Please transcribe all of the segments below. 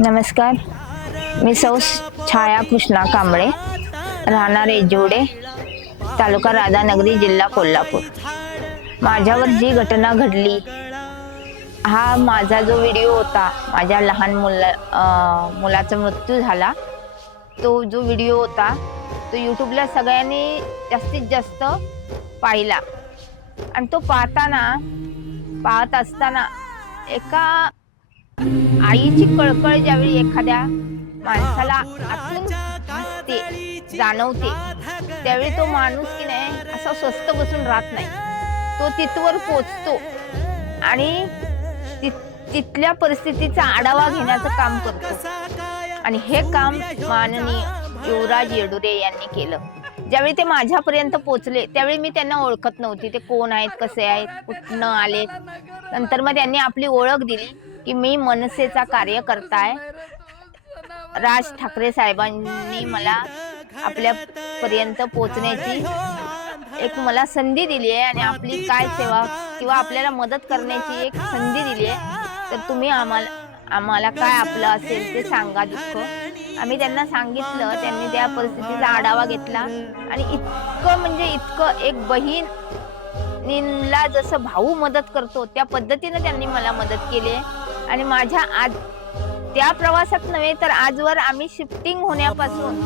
नमस्कार. मी सौ छाया कृष्णा कांबळे. राहणार एजोडे तालुका राधानगरी जिल्हा कोल्हापूर. माझ्यावर जी घटना घडली हा माझा जो व्हिडिओ होता माझ्या लहान मुला मुलाचा मृत्यू झाला. तो जो व्हिडिओ होता तो यूट्यूबला सगळ्यांनी जास्तीत जास्त पाहिला. आणि तो पाहताना पाहत असताना एका आईची कळकळ ज्यावेळी एखाद्या माणसाला आतून ते जाणवते त्यावेळी तो माणूस की नाही असा स्वस्त बसून राहत नाही. तो तिथवर पोचतो आणि तिथल्या परिस्थितीचा आढावा घेण्याचं काम करतो. आणि हे काम माननीय युवराज येडुरे यांनी केलं. ज्यावेळी ते माझ्यापर्यंत पोचले त्यावेळी मी त्यांना ओळखत नव्हती. ते कोण आहेत कसे आहेत कुठनं आले? नंतर मग त्यांनी आपली ओळख दिली. की मी मनसेचा कार्यकर्ता आहे राज ठाकरे साहेबांनी मला आपल्यापर्यंत पोचण्याची एक मला संधी दिली आहे आणि आपली काय सेवा किंवा आपल्याला मदत करण्याची एक संधी दिली आहे. तर तुम्ही आम्हाला आम्हाला काय आपलं असेल ते सांगा दुःख. आम्ही त्यांना सांगितलं त्यांनी त्या परिस्थितीचा आढावा घेतला आणि इतकं म्हणजे इतकं एक बहीण जसं भाऊ मदत करतो त्या पद्धतीनं त्यांनी मला मदत केली आहे. आणि माझ्या आज त्या प्रवासात नव्हे तर आजवर आम्ही शिफ्टिंग होण्यापासून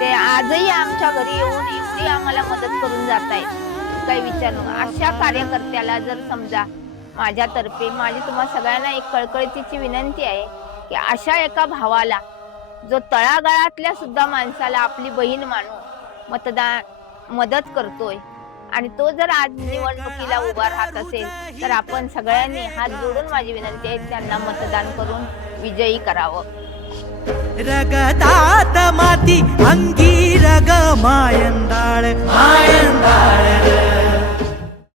ते आजही आमच्या घरी येऊन एवढी आम्हाला मदत करून जात आहेत काही विचारू अशा कार्यकर्त्याला जर समजा माझ्यातर्फे माझी तुम्हा सगळ्यांना एक कळकळीची विनंती आहे की अशा एका भावाला जो तळागाळातल्या सुद्धा माणसाला आपली बहीण मानून मतदान मदत करतोय आणि तो जर आज निवडणुकीला उभा राहत असेल तर आपण सगळ्यांनी हात जोडून माझी विनंती आहे त्यांना मतदान करून विजयी करावं. रगतात माती अंगी रग मायंदाळ.